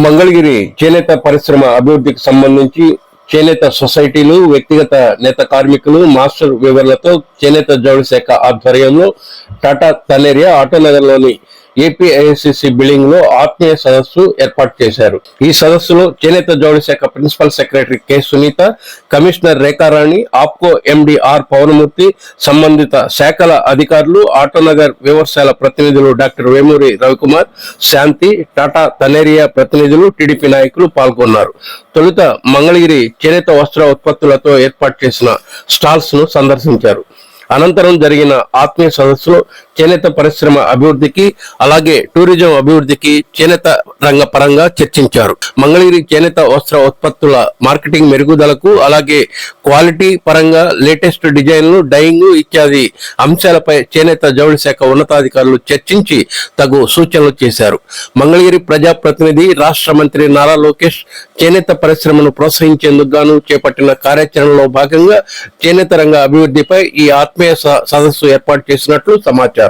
మంగళగిరి చేనేత పరిశ్రమ అభివృద్ధికి సంబంధించి చేనేత సొసైటీలు వ్యక్తిగత నేత కార్మికులు మాస్టర్ వివరాలతో చేనేత జౌళి శాఖ ఆధ్వర్యంలో టాటా తనేరియా ఆటోనగర్లోని ఏపీఐసిసి బిల్డింగ్లో ఆత్మీయ సదస్సు ఏర్పాటు చేశారు. ఈ సదస్సులో చేనేత జౌళి శాఖ principal secretary K Sunitha commissioner Rekharani APCO MD R Pournamurthy సంబంధిత శాఖల అధికారులు ఆటోనగర్ వ్యవసాయాల ప్రతినిధులు డాక్టర్ వేమూరి రవికుమార్ శాంతి టాటా తనేరియా ప్రతినిధులు టీడీపీ నాయకులు పాల్గొన్నారు. తొలుత మంగళగిరి చేనేత వస్త్ర ఉత్పత్తులతో ఏర్పాటు చేసిన స్టాల్స్ను సందర్శించారు. అనంతరం జరిగిన ఆత్మీయ సదస్సులో చేనేత పరిశ్రమ అభివృద్ధికి అలాగే టూరిజం అభివృద్ధికి చేనేత రంగ పరంగా చర్చించారు. మంగళగిరి చేనేత వస్త్ర ఉత్పత్తుల మార్కెటింగ్ మెరుగుదలకు అలాగే క్వాలిటీ పరంగా లేటెస్ట్ డిజైన్లు డైయింగ్ ఇత్యాది అంశాలపై చేనేత జౌళి శాఖ ఉన్నతాధికారులు చర్చించి తగు సూచనలు చేశారు. మంగళగిరి ప్రజా ప్రతినిధి రాష్ట్ర మంత్రి నారా లోకేష్ చేనేత పరిశ్రమను ప్రోత్సహించేందుకు గాను చేపట్టిన కార్యాచరణలో భాగంగా చేనేత రంగ అభివృద్ధిపై ఈ ఆత్మీయ స- సదస్సు ఏర్పాటు చేసినట్లు సమాచారం.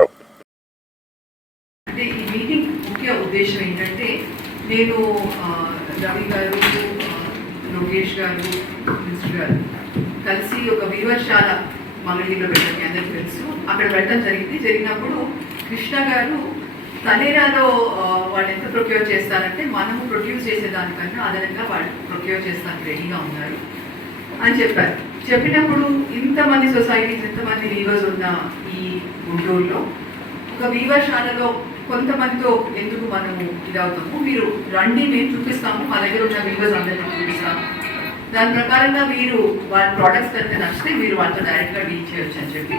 నేను రవి గారు లోకేష్ గారు మినిస్టర్ గారు కలిసి ఒక వివర్శాల మంగళగిరిలో పెట్టడం మీ అందరికీ తెలుసు. అక్కడ పెట్టడం జరిగింది. జరిగినప్పుడు కృష్ణ గారు తలేరాలో వాళ్ళు ఎంత ప్రొక్యూర్ చేస్తారంటే మనము ప్రొడ్యూస్ చేసేదానికన్నా అదనంగా వాళ్ళు ప్రొక్యూర్ చేస్తానికి రెడీగా ఉన్నారు అని చెప్పారు. చెప్పినప్పుడు ఇంతమంది సొసైటీస్ ఇంతమంది వీవర్స్ ఉన్న ఈ గుంటూరులో ఒక వీవర్శాలలో కొంతమందితో ఎందుకు మనము ఇదవుతాము? మీరు రండి మేము చూపిస్తాము. మా దగ్గర ఉన్న వీవర్స్ అందరికీ చూపిస్తాము. దాని ప్రకారంగా మీరు వాళ్ళ ప్రోడక్ట్స్ కనుక నచ్చితే మీరు వాళ్ళతో డైరెక్ట్గా డీల్ చేయొచ్చు అని చెప్పి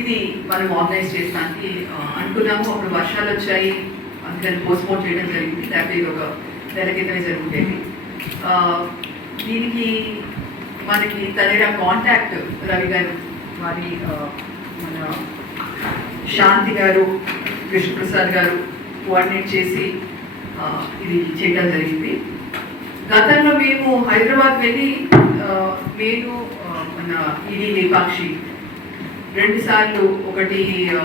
ఇది మనం ఆర్గనైజ్ చేయడానికి అనుకున్నాము. అప్పుడు వర్షాలు వచ్చాయి. అందుకని పోస్ట్పోన్ చేయడం జరిగింది. లేకపోతే ఇది ఒక నెల క్రితమే జరుగుతుంది. దీనికి మనకి తన కాంటాక్ట్ రవి గారు వారి మన శాంతి గారు కృష్ణప్రసాద్ గారు కోఆర్డినేట్ చేసి ఇది చేయడం జరిగింది. గతంలో మేము హైదరాబాద్ వెళ్ళి నేను మన ఇది లేపాక్షి రెండు సార్లు ఒకటి ఐక్యా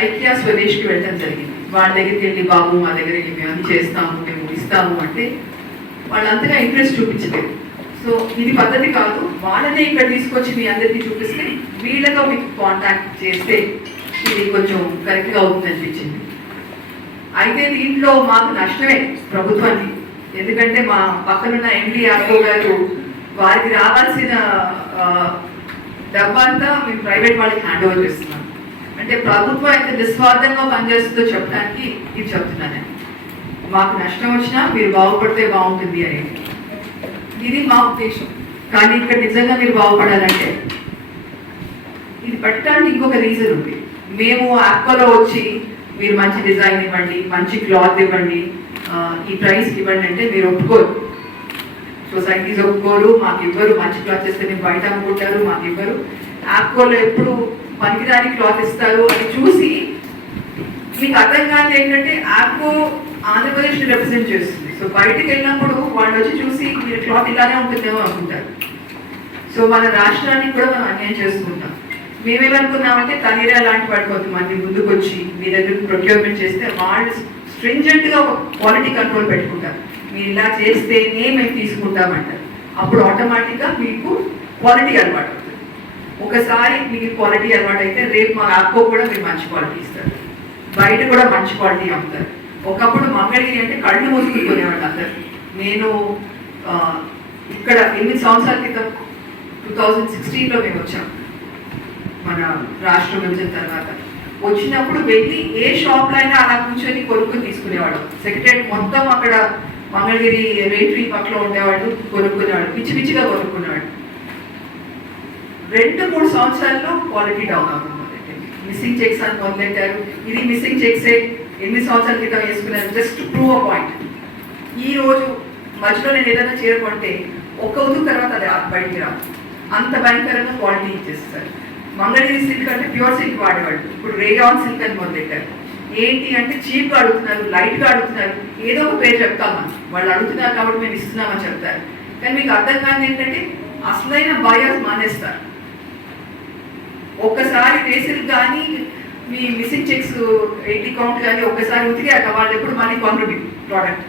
ఐక్య స్వదేశ్కి వెళ్ళడం జరిగింది. వాళ్ళ దగ్గరికి వెళ్ళి బాబు మా దగ్గరికి మేము అది చేస్తాము మేము ఇస్తాము అంటే వాళ్ళు అంతగా ఇంట్రెస్ట్ చూపించలేదు. సో ఇది పద్ధతి కాదు. వాళ్ళనే ఇక్కడ తీసుకొచ్చి మీ అందరికీ చూపిస్తే వీళ్ళతో మీకు కాంటాక్ట్ చేస్తే ఇది కొంచెం కరెక్ట్గా అవుతుంది అనిపించింది అయితే దీంట్లో మాకు నష్టమే ప్రభుత్వానికి. ఎందుకంటే మా పక్కనున్న ఎండి ఆర్ఓ గారు వారికి రావాల్సిన డబ్బంతా మేము ప్రైవేట్ వాళ్ళకి హ్యాండ్ ఓవర్ చేస్తున్నాం. అంటే ప్రభుత్వం ఎంత నిస్వార్థంగా పనిచేస్తుందో చెప్పడానికి ఇది చెప్తున్నాను మాకు నష్టం వచ్చినా మీరు బాగుపడితే బాగుంటుంది అనేది. ఇది మా ఉద్దేశం. కానీ ఇక్కడ నిజంగా మీరు బాగుపడాలంటే ఇది పెట్టడానికి ఇంకొక రీజన్ ఉంది. మేము యాప్కోలో వచ్చి మీరు మంచి డిజైన్ ఇవ్వండి మంచి క్లాత్ ఇవ్వండి ఈ ప్రైస్ ఇవ్వండి అంటే మీరు ఒప్పుకోరు. సొసైటీస్ ఒప్పుకోరు మాకు ఇవ్వరు మంచి క్లాత్ ఇస్తే బయట అమ్ముకుంటారు మాకు ఇవ్వరు యాప్కోలో ఎప్పుడు పనికిరాని క్లాత్ ఇస్తారు అని చూసి మీకు అర్థం కాదు ఏంటంటే యాప్కో ఆంధ్రప్రదేశ్ రిప్రజెంట్ చేస్తుంది. సో బయటకు వెళ్ళినప్పుడు వాళ్ళు వచ్చి చూసి మీరు క్లాత్ ఇలానే ఉంటుందేమో అనుకుంటారు. సో మన రాష్ట్రానికి కూడా మనం అన్యాయం చేసుకుంటాం. మేమేమనుకున్నామంటే తనీరా లాంటి వాడు కొంతమంది ముందుకు వచ్చి మీ దగ్గర ప్రొక్యూర్మెంట్ చేస్తే వాళ్ళు స్ట్రింజెంట్గా ఒక క్వాలిటీ కంట్రోల్ పెట్టుకుంటారు. మీరు ఇలా చేస్తేనే మేము తీసుకుంటామంటారు. అప్పుడు ఆటోమేటిక్గా మీకు క్వాలిటీ అలవాటు అవుతుంది ఒకసారి మీకు క్వాలిటీ అలవాటు అయితే రేపు మా యాప్కో కూడా మీరు మంచి క్వాలిటీ ఇస్తారు. బయట కూడా మంచి క్వాలిటీ అమ్ముతారు. ఒకప్పుడు మంగళగిరి అంటే కళ్ళు మూసుకునేవాళ్ళు అందరు. నేను ఇక్కడ ఎనిమిది సంవత్సరాల క్రితం టూ థౌజండ్ సిక్స్టీన్లో మేము వచ్చాం. మన రాష్ట్రం వచ్చిన తర్వాత. వచ్చినప్పుడు వెళ్ళి ఏ షాప్లో అయినా అలా కూర్చొని కొనుక్కొని తీసుకునేవాడు సెక్రటరీ మొత్తం అక్కడ మంగళగిరి రేట్రీ పక్కలో ఉండేవాడు కొనుక్కునేవాడు పిచ్చి పిచ్చిగా కొనుక్కునేవాడు రెండు మూడు సంవత్సరాల్లో క్వాలిటీ డౌన్ అవుతుంది. మిస్సింగ్ చెక్స్ అని మొదలెట్టారు. ఇది మిస్సింగ్ చెక్సే ఎనిమిది సంవత్సరాల క్రితం వేసుకున్నారు? జస్ట్ ప్రూవ్ అ పాయింట్ ఈ రోజు మధ్యలో నేను ఏదైనా చేరుకుంటే ఒక్క ఉదుకు తర్వాత అది ఆ- బయటికి రాదు. అంత భయంకరంగా క్వాలిటీ ఇచ్చేస్తారు. మంగళగిరి సిల్క్ అంటే ప్యూర్ సిల్క్ వాడేవాడు ఇప్పుడు రేయాన్ సిల్క్ అని మొదలెట్టారు. ఏంటి అంటే చీప్గా అడుగుతున్నారు లైట్గా అడుగుతున్నారు ఏదో ఒక పేరు చెప్తాం మనం. వాళ్ళు అడుగుతున్నారు కాబట్టి మేము ఇస్తున్నామని చెప్తారు. కానీ మీకు అర్థం కాని ఏంటంటే అసలైన బయర్స్ మానేస్తారు. ఒక్కసారి రేసిల్ కానీ మీ మిస్సింగ్ చెక్స్ ఎయిటీ కౌంట్ కానీ ఒక్కసారి ఉతికాక వాళ్ళు ఎప్పుడు మళ్ళీ కొనరు ప్రోడక్ట్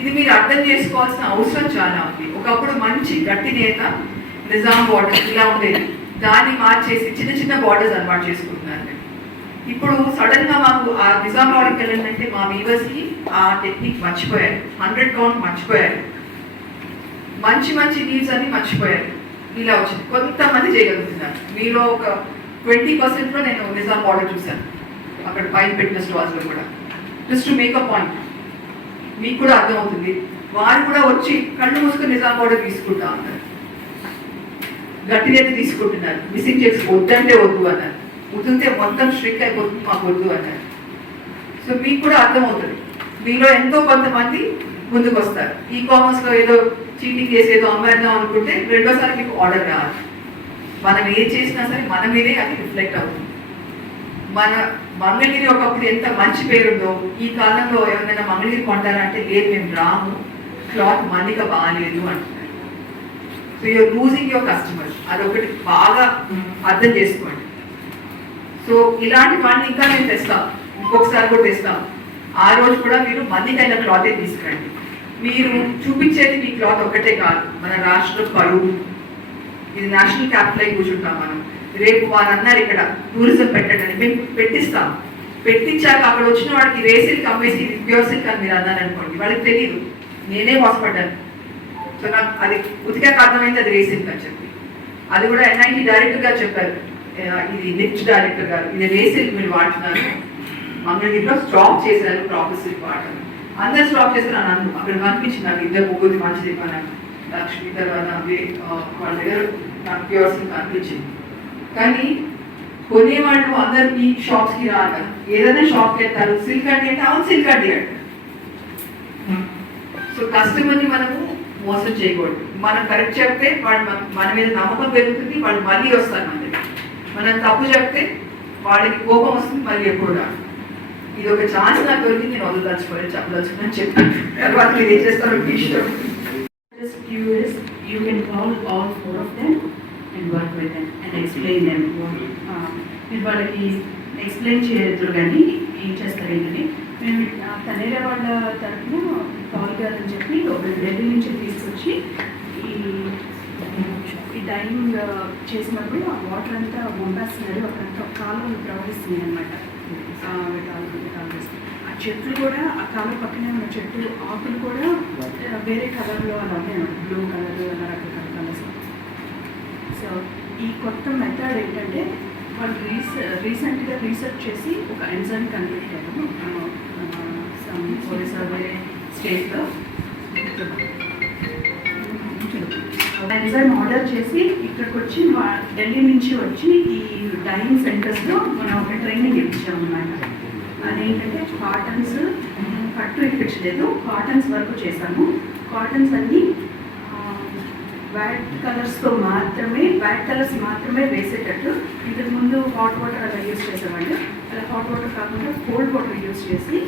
ఇది మీరు అర్థం చేసుకోవాల్సిన అవసరం చాలా ఉంది. ఒకప్పుడు మంచి గట్టి నేత నిజాం వాటర్ ఇలా ఉండేది. దాన్ని మార్చేసి చిన్న చిన్న బార్డర్స్ అలవాటు చేసుకుంటున్నారు ఇప్పుడు సడన్గా మాకు ఆ నిజాం బార్డర్కి వెళ్ళిందంటే మా వీవర్స్కి ఆ టెక్నిక్ మర్చిపోయారు. హండ్రెడ్ కౌంట్ మర్చిపోయారు. మంచి మంచి నీడ్స్ అన్ని మర్చిపోయారు. ఇలా వచ్చింది. కొంతమంది చేయగలుగుతున్నారు. మీలో ఒక ట్వంటీ పర్సెంట్లో నేను నిజాం బార్డర్ చూశాను. అక్కడ పైన పెట్టిన స్టాల్స్లో కూడా. Just to make a point మీకు కూడా అర్థమవుతుంది. వారు కూడా వచ్చి కళ్ళు మూసుకొని నిజాం బార్డర్ తీసుకుంటా ఉన్నారు గట్టి తీసుకుంటున్నారు. మిస్సింగ్ చేసి వద్దంటే వద్దు అన్నారు. వద్దుంటే మొత్తం స్ట్రిక్ అయిపోతుంది మాకు వద్దు అన్నారు. సో మీకు కూడా అర్థమవుతుంది. మీలో ఎంతో కొంతమంది ముందుకు వస్తారు ఈ కామర్స్లో ఏదో చీటింగ్ చేసి ఏదో అమ్మేద్దాం అనుకుంటే రెండోసారి మీకు ఆర్డర్ రావాలి. మనం ఏం చేసినా సరే మన మీదే అది రిఫ్లెక్ట్ అవుతుంది. మన మంగళగిరి ఒకప్పుడు ఎంత మంచి పేరుందో ఈ కాలంలో ఎవరైనా మంగళగిరి కొంటారంటే లేదు మేము రాము. క్లాత్ మన్నిక బాగాలేదు అంటున్నారు. So you're losing your customers అదొకటి బాగా అర్థం చేసుకోండి. సో ఇలాంటి వాళ్ళని ఇంకా మేము తెస్తాం. ఇంకొకసారి కూడా తెస్తాం. ఆ రోజు కూడా మీరు మందికైన క్లాతే తీసుకురండి. మీరు చూపించేది మీ క్లాత్ ఒకటే కాదు. మన రాష్ట్ర పరువు. ఇది నేషనల్ క్యాపిటల్ అయి కూర్చుంటాం మనం. రేపు వారు అన్నారు ఇక్కడ టూరిజం పెట్టండి మేము పెట్టిస్తాం. పెట్టించాక అక్కడ వచ్చిన వాడికి రేసిల్కి అమ్మేసి ఇది ప్యూర్ సిల్క్ అని మీరు అన్నారు అనుకోండి. వాళ్ళకి తెలియదు నేనే మోసపడ్డాను. సో నాకు అది ఉతికాక అర్థమైంది అది రేసిల్క్ అని అది కూడా ఎన్ఐటి డైరెక్టర్ గారు చెప్పారు. ఇది నిఫ్ట్ డైరెక్టర్ గారు. ఇది రేసిల్క్ మీరు వాడుతున్నారు. మంగళగిరిలో స్టాక్ చేశారు ప్రాపర్ సిల్క్ వాడతారు అందరు స్టాక్ చేశారు అని అన్ను అక్కడ కనిపించింది నాకు ఇద్దరు ముగ్గురు మంచిది మన లక్ష్మి తర్వాత వాళ్ళ దగ్గర నాకు ప్యూర్ సిల్క్ అనిపించింది కానీ కొనేవాళ్ళు అందరు ఈ షాప్స్కి రాక ఏదైనా షాప్కి వెళ్తారు. సిల్క్ అండి అంటే అవును సిల్క్ అండి అంటారు సో కస్టమర్ని మనము మోసం చేయకూడదు. మనం కరెక్ట్ చెప్తే వాళ్ళు మన- మీద నమ్మకం పెరుగుతుంది వాళ్ళు మళ్ళీ వస్తారు మన దగ్గర మనం తప్పు చెప్తే వాళ్ళకి కోపం వస్తుంది మళ్ళీ ఎప్పుడు రాదు. ఇది ఒక ఛాన్స్ నాకు దొరికి నేను వదలదలుచుకోలేదు చెప్పదలుచుకుని చెప్పాను. తర్వాత మీరు ఏం చేస్తారో? మీ ఇష్టం. Call all four of them and work with them and explain them. Uh, మీరు వాళ్ళకి ఎక్స్ప్లెయిన్ చేయొద్దు కానీ ఏం చేస్తారేంటని మేము తనేరా వాళ్ళ తరఫున కాల్ గారు అని చెప్పి ఒక ఢిల్లీ నుంచి తీసుకొచ్చి డైనింగ్ చేసినప్పుడు ఆ వాటర్ అంతా వంపేస్తున్నారు. అక్కడంతా కాలువలు ప్రవహిస్తుంది అనమాట ఆ చెట్లు కూడా ఆ కాలువ పక్కనే ఉన్న చెట్లు ఆకులు కూడా వేరే కలర్లో అలా ఉన్నాయి బ్లూ కలర్ అలా రకరకాల కలర్స్. సో ఈ కొత్త మెథడ్ ఏంటంటే వాళ్ళు రీస రీసెంట్గా రీసెర్చ్ చేసి ఒక ఎంజైమ్ కనిపెట్టారు సమ్ ఒరిస్సా వేరే స్టేట్లో. ఎంజైమ్ ఆర్డర్ చేసి ఇక్కడికి వచ్చి మా ఢిల్లీ నుంచి వచ్చి ఈ డైనింగ్ సెంటర్స్లో మనం ఒక ట్రైనింగ్ ఇప్పించాం అన్నమాట అదేంటంటే కాటన్స్ పట్టు ఇప్పించలేదు. కాటన్స్ వరకు చేశాము. కాటన్స్ అన్నీ వైట్ కలర్స్తో మాత్రమే వైట్ కలర్స్ మాత్రమే వేసేటట్టు ఇంతకు ముందు హాట్ వాటర్ అలా యూస్ చేసేవాళ్ళు. అలా హాట్ వాటర్ కాకుండా కోల్డ్ వాటర్ యూస్ చేసి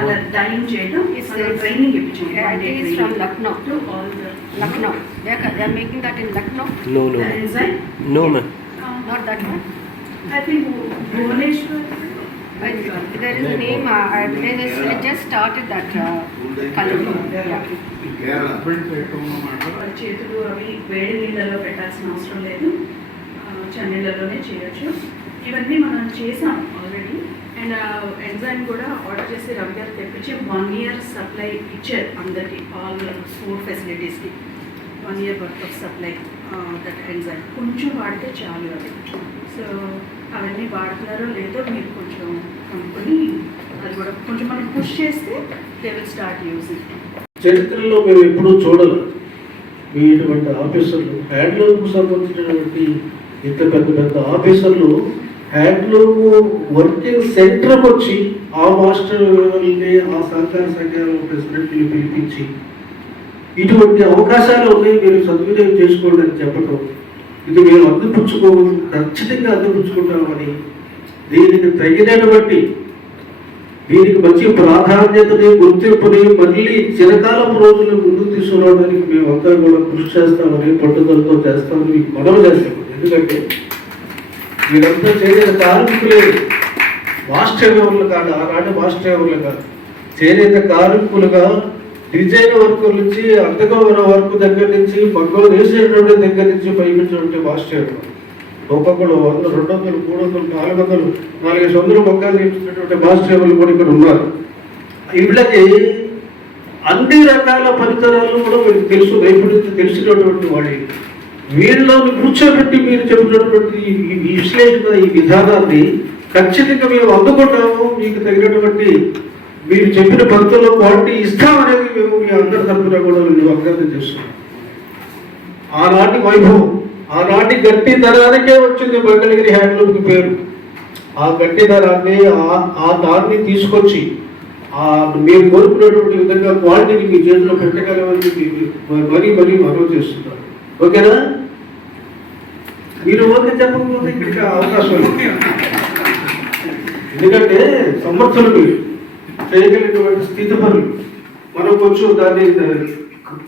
అలా డైనింగ్ చేయడం It's- ట్రైనింగ్ ఇప్పించాము Yeah, I think it's from Lucknow. To all the Lucknow. They are, they are making that in Lucknow, No, no, the enzyme. no, ma'am. not that one. I think Bhubaneswar. I, there is a name. Uh, I, they just, I just started that uh, colony. Yeah. వాళ్ళ చేతులు అవి వేడి నీళ్ళలో పెట్టాల్సిన అవసరం లేదు చన్నీళ్ళలోనే చేయొచ్చు ఇవన్నీ మనం చేసాం అండ్ ఎంజైమ్ కూడా ఆర్డర్ చేసి రవి గారు తెప్పించి వన్ ఇయర్ సప్లై ఇచ్చారు అందరికి all food ఫెసిలిటీస్కి one year worth of supply that enzyme కొంచెం వాడితే చాలు అది. సో అవన్నీ వాడుతున్నారో లేదో మీరు కొంచెం కనుక్కొని అది కూడా కొంచెం మనం పుష్ చేస్తే దే విల్ స్టార్ట్ యూజింగ్ చరిత్రలో మేము ఎప్పుడూ చూడలేదు. మీ ఇటువంటి ఆఫీసర్లు హ్యాండ్లూమ్కు సంబంధించినటువంటి ఇంత పెద్ద పెద్ద ఆఫీసర్లు హ్యాండ్లూమ్ వర్కింగ్ సెంటర్కి వచ్చి ఆ మాస్టర్ని ఆ సహకార సంఘాల ప్రెసిడెంట్ని పిలిపించి ఇటువంటి అవకాశాలు ఉన్నాయి మీరు సద్వినియోగం చేసుకోండి అని చెప్పటం. ఇది మేము అందిపుచ్చుకో ఖచ్చితంగా అందిపుచ్చుకుంటామని దీనికి తగిన బట్టి దీనికి మంచి ప్రాధాన్యతని గుర్తింపుని మళ్ళీ చిరకాలపు రోజులు ముందుకు తీసుకురావడానికి మేమంతా కూడా కృషి చేస్తామని పట్టుదలతో చేస్తామని మీకు మనవి చేస్తాం. ఎందుకంటే వీరంతా చేనేత కార్మికులే మాస్టర్ ఎవరు కాదు ఆనాటి మాస్టర్ కాదు. చేనేత కార్మికులుగా డిజైన్ వర్క్ నుంచి అర్థకవర వర్క్ దగ్గర నుంచి మగ్గం వేసేటువంటి దగ్గర నుంచి పైపించినటువంటి మాస్టర్ ఎవరు. ఒక్కొక్కడు వంద రెండు వందలు మూడు వందలు నాలుగు వందలు నాలుగైదు వందలు మొక్కలు నేర్చుకున్నటువంటి మాస్టర్ కూడా ఇక్కడ ఉన్నారు. వీళ్ళకి అన్ని రకాల పరికరాలు కూడా మీకు తెలుసు నైపుణ్యత తెలిసినటువంటి వాళ్ళు వీళ్ళని కూర్చోబెట్టి మీరు చెబుతున్నటువంటి ఈ ఈ విశ్లేషణ ఈ విధానాన్ని ఖచ్చితంగా మేము అందుకుంటాము. మీకు తగినటువంటి మీరు చెప్పిన భక్తుల్లో క్వాలిటీ ఇస్తామనేది మేము మీ అందరి తరఫున కూడా మేము అభ్యర్థన చేస్తున్నాం. ఆనాటి వైభవం ఆనాటి గట్టిదనానికే వచ్చింది మంగళగిరి హ్యాండ్లూమ్కి పేరు. ఆ గట్టిదనాన్ని ఆ ఆ దాన్ని తీసుకొచ్చి ఆ మీరు కోరుకునేటువంటి విధంగా క్వాలిటీని మీ చేతిలో పెట్టగలమని మరీ మరీ మనవి చేస్తున్నారు ఓకేనా? మీరు ఓకే చెప్పకపోతే ఇంకా అవకాశం ఎందుకంటే సమర్థులు మీరు చేయగలిగినటువంటి స్థితి పనులు మనం కొంచెం దాన్ని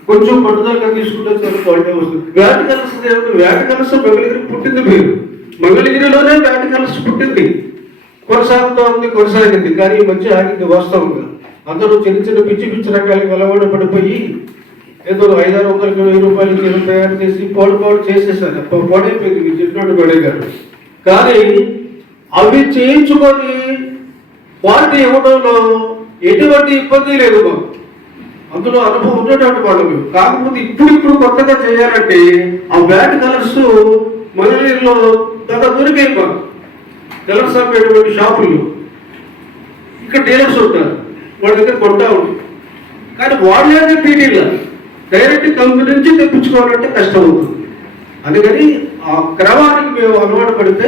కొంచెం పట్టుదలగా తీసుకుంటే చాలా క్వాలిటీ వస్తుంది. వేట కలస వేట కలస మంగళగిరి పుట్టింది మీరు. మంగళగిరిలోనే వేట కలస పుట్టింది. కొనసాగుతూ ఉంది కొనసాగింది. కానీ ఈ మధ్య ఆగింది వాస్తవంగా. అందరూ చిన్న చిన్న పిచ్చి పిచ్చి రకాలకి అలవాటు పడిపోయి ఏదో ఐదారు వందలకి వెయ్యి రూపాయలు చీరలు తయారు చేసి పోడు పోడు చేసేసాను పొడైపోయింది మీరు చెప్పినట్టు పడేగారు కానీ అవి చేయించుకొని క్వాలిటీ ఇవ్వడంలో ఎటువంటి ఇబ్బంది లేదు మాకు. అందులో అనుభవం ఉండేటువంటి వాళ్ళు కాకపోతే ఇప్పుడు ఇప్పుడు కొత్తగా చేయాలంటే ఆ బ్యాట్ కలర్స్ మంగళగిరిలో గత దొరికాయి మాకు. కలర్స్ అమ్మేటువంటి షాపులు. ఇక్కడ డీలర్స్ ఉంటారు. వాళ్ళ దగ్గర కొంటా ఉంది. కానీ వాళ్ళే పీటీల డైరెక్ట్ కంపెనీ నుంచి తెప్పించుకోవాలంటే కష్టం అవుతుంది అందుకని ఆ క్రమానికి మేము అలవాటు పడితే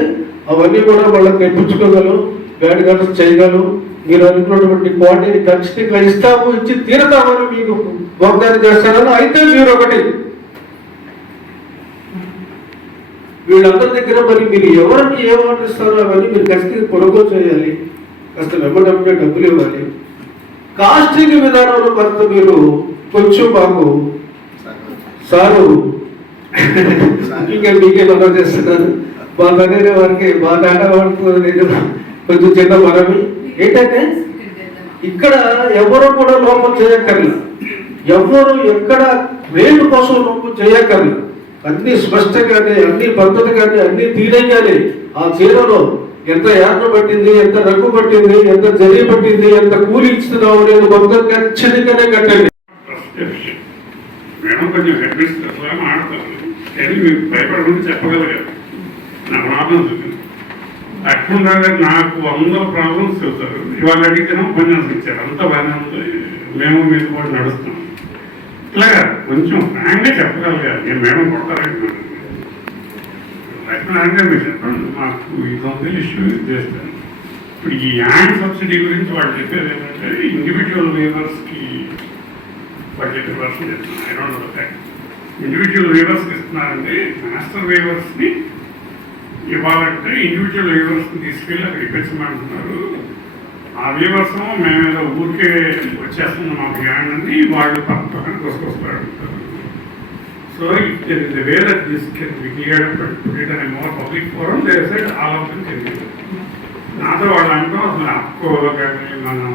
అవన్నీ కూడా వాళ్ళకి తెప్పించుకోగలం బ్యాడ్ కలర్స్ చేయగలం. మీరు అనుకున్నటువంటి క్వాలిటీని ఖచ్చితంగా ఇస్తాము ఇచ్చి తీరతామని మీకు వాగ్దానం చేస్తానని అయితే మీరు ఒకటి వీళ్ళందరి దగ్గర మరి మీరు ఎవరికి ఏం ఆర్డర్ ఇస్తారో అవన్నీ మీరు ఖచ్చితంగా కొనుగోలు చేయాలి. కాస్త వెంబడమే డబ్బులు ఇవ్వాలి. కాస్టింగ్ విధానంలో కొంత మీరు కొంచెం మాకు సారు. ఇంకా మీకే మనం చేస్తున్నారు? మా తండ్రి వారికి మా డాటా వాడుతున్నారు నేను కొంచెం చిన్న మనవి ఏంటంటే ఇక్కడ ఎవరు కూడా లోపం చేయక్కర్లేదు. ఎవరు ఎక్కడ రేటు కోసం లోపం చేయక్కర్లేదు. అన్ని స్పష్టంగానే అన్ని పద్ధతిగానే అన్ని తీరంగానే ఆ చీరలో ఎంత యాత్ర పట్టింది ఎంత రగ్గు పట్టింది ఎంత జరి పట్టింది ఎంత కూలి ఇస్తున్నావు అనేది మొత్తం ఖచ్చితంగానే కట్టండి. మేడం కొంచెం హెడ్మినిస్టర్ అసలు మాడతాను కానీ మీకు భయపడకుండా చెప్పగలిగారు. నా ప్రాబ్లమ్స్ చూపింది అట్లా నాకు వందల ప్రాబ్లమ్స్ చెబుతారు. ఇవాళ అడిగితేనే ఉపన్యాసం ఇచ్చారు. అంత బాగానే ఉంది. మేము మీరు కూడా నడుస్తాం ఇట్లాగా కొంచెం ఫ్రాంక్గా చెప్పగలిగారు. నేను మేడం కొడతారంటున్నాను ఫ్రాంక్గా మీరు. చెప్పండి మాకు ఇది ఉంది ఇష్యూ చేస్తాను ఇప్పుడు ఈ యాండ్ సబ్సిడీ గురించి వాళ్ళు చెప్పేది ఏంటంటే ఇండివిజువల్ వేవర్స్కి బడ్జెట్ పర్సన్ చెప్తున్నారు I don't know that individual వేవర్స్కి ఇస్తున్నారంటే మాస్టర్ వేవర్స్ని ఇవ్వాలంటే ఇండివిజువల్ వేవర్స్ని తీసుకెళ్ళి అక్కడ ఇప్పించమంటున్నారు. ఆ వేవర్స్ మేము ఊరికే వచ్చేస్తున్నాం మాకు జ్ఞాన్ అని వాళ్ళు పక్క పక్కన తీసుకొస్తారు So if there is way that this can be clear put it అనే more public forum there side all of them can నాతో వాళ్ళు అంటాం అసలు అక్కో కానీ మనం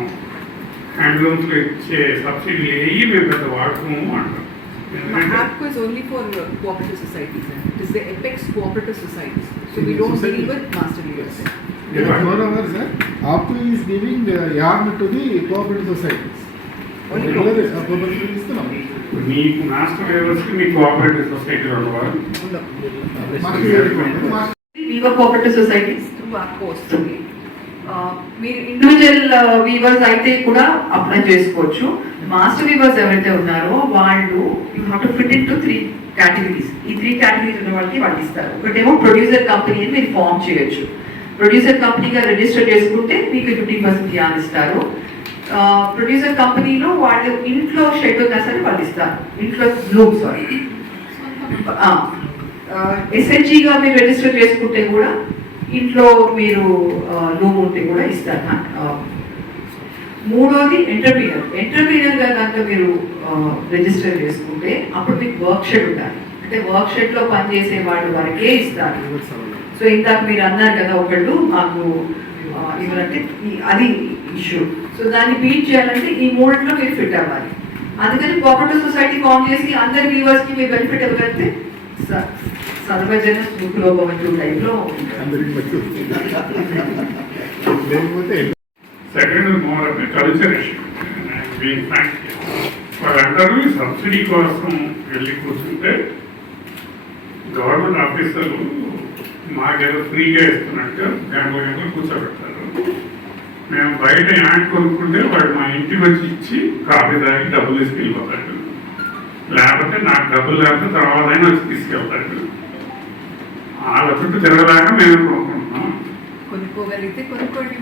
హ్యాండ్లూమ్స్లో ఇచ్చే సబ్సిడీ వేయి మేము పెద్ద వాడుకోము అంటాం ఎందుకంటే APCO is only for uh, cooperative societies. and It is the apex cooperative societies. So we don't deal with master leaders. Moreover, sir, APU is giving uh, yarn to the cooperative societies. Only Regular, uh, cooperative ఇస్తున్నాం. మీకు master వేవర్స్కి మీ cooperative సొసైటీలో ఉన్నవారు. Weaver cooperative societies through మీరు individual weavers అయితే కూడా apply చేసుకోవచ్చు. మాస్టర్ వీవర్స్ ఎవరైతే ఉన్నారో వాళ్ళు you have to fit into three categories ఈ త్రీ కేటగిరీస్ ఉన్న వాళ్ళకి వాళ్ళు ఇస్తారు. ఒకటేమో ప్రొడ్యూసర్ కంపెనీ అని మీరు ఫామ్ చేయొచ్చు. ప్రొడ్యూసర్ కంపెనీగా రిజిస్టర్ చేసుకుంటే మీకు ఫిఫ్టీ పర్సెంట్ ఇస్తారు. ప్రొడ్యూసర్ కంపెనీలో వాళ్ళు ఇంట్లో షెడ్ ఉన్నా సరే వాళ్ళు ఇస్తారు. ఇంట్లో బ్లూమ్ సారీ ఎస్హెచ్జిగా మీరు రిజిస్టర్ చేసుకుంటే కూడా ఇంట్లో మీరు లూమ్ ఉంటే కూడా ఇస్తారు మూడోది ఎంటర్ప్రీనర్ ఎంటర్ప్రీనర్గా కనుక మీరు రిజిస్టర్ చేసుకుంటే అప్పుడు మీకు వర్క్ షెడ్ ఉండాలి. అంటే వర్క్ షెడ్లో పనిచేసే వాళ్ళు వరకే ఇస్తారు. సో ఇందాక మీరు అన్నారు కదా ఒకళ్ళు మాకు ఇవ్వాలంటే అది ఇష్యూ సో దాన్ని బీట్ చేయాలంటే ఈ మూడింటిలో మీరు ఫిట్ అవ్వాలి. అందుకని కోఆపరేటివ్ సొసైటీ ఫామ్ చేసి అందరి వ్యూవర్స్కి మీరు బెనిఫిట్ ఇవ్వగలిగితే స- సర్వజన సుఖలో భవంతు టైప్లో ఉంటుంది. అందరికి మంచి లేకపోతే సెకండ్ మోర్ కల్చర్ వాళ్ళందరూ సబ్సిడీ కోసం వెళ్ళి కూర్చుంటే గవర్నమెంట్ ఆఫీసర్లు మాకేదో ఫ్రీగా ఇస్తున్నట్టు గంటల గంటలు కూర్చోబెడతారు. మేము బయట యాడ్ కొనుక్కుంటే వాడు మా ఇంటికి వచ్చి ఇచ్చి కాఫీ తాగి డబ్బులు తీసుకెళ్ళిపోతాడు. లేకపోతే నాకు డబ్బులు లేకపోతే తర్వాత అయినా వచ్చి తీసుకెళ్తాడు. వాళ్ళ చుట్టూ తిరగలేక మేము కొనుక్కుంటున్నాం. కొనుక్కోగలిగితే కొనుక్కోండి